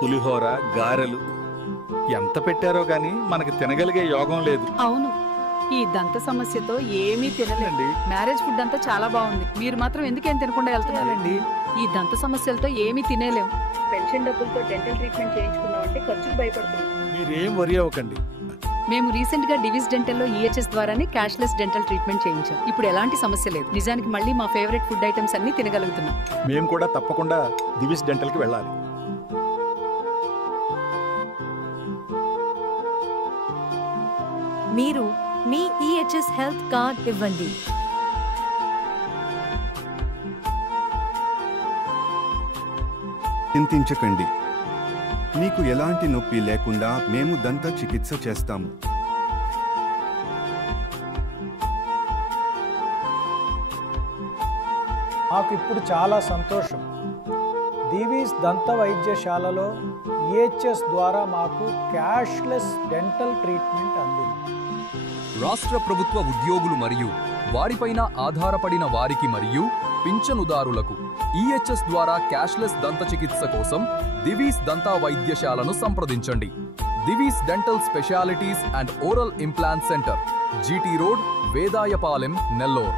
పులిహోర, గారెలు ఎంత పెట్టారో గాని మనకి తినగలిగే యోగం లేదు. అవును, ఈ దంత సమస్యతో ఏమీ తినలేండి. మ్యారేజ్ ఫుడ్ అంతా చాలా బాగుంది, మీరు మాత్రం ఎందుకేం తినకుండా వెళ్తున్నారండి? ఈ దంత సమస్యలతో ఏమీ తినేలేం. పెన్షన్ డబ్బులతో డెంటల్ ట్రీట్మెంట్ చేయించుకున్నామంటే ఖర్చుకు భయపడుతున్నాం. మీరేం వరి అవ్వకండి. మేము రీసెంట్ గా డివిస్ డెంటల్ లో ఈహెచ్ఎస్ ద్వారానే క్యాష్లెస్ డెంటల్ ట్రీట్మెంట్ చేయించాం. ఇప్పుడు ఎలాంటి సమస్య లేదు. నిజానికి మళ్ళీ మా ఫేవరెట్ ఫుడ్ ఐటమ్స్ అన్ని తినగలుగుతున్నాం. మేము కూడా తప్పకుండా దివిస్ డెంటల్ కి వెళ్ళాలి. మీరు మీ ఈహెచ్ఎస్ హెల్త్ కార్డ్ ఇవ్వండి. చింతించకండి, మీకు ఎలాంటి నొప్పి లేకుండా మేము దంత చికిత్స చేస్తాము. మాకు ఇప్పుడు చాలా సంతోషం. దివీస్ దంత వైద్యశాలలో ఈహెచ్ఎస్ ద్వారా మాకు క్యాష్లెస్ డెంటల్ ట్రీట్మెంట్ అందింది. రాష్ట్ర ప్రభుత్వ ఉద్యోగులు మరియు వారిపైన ఆధారపడిన వారికి మరియు పింఛనుదారులకు ఈహెచ్ఎస్ ద్వారా క్యాష్లెస్ దంత చికిత్స కోసం దివీస్ దంత వైద్యశాలను సంప్రదించండి. Divis dental specialities and oral implant centre, GT road, Vedayapalem, Nellore.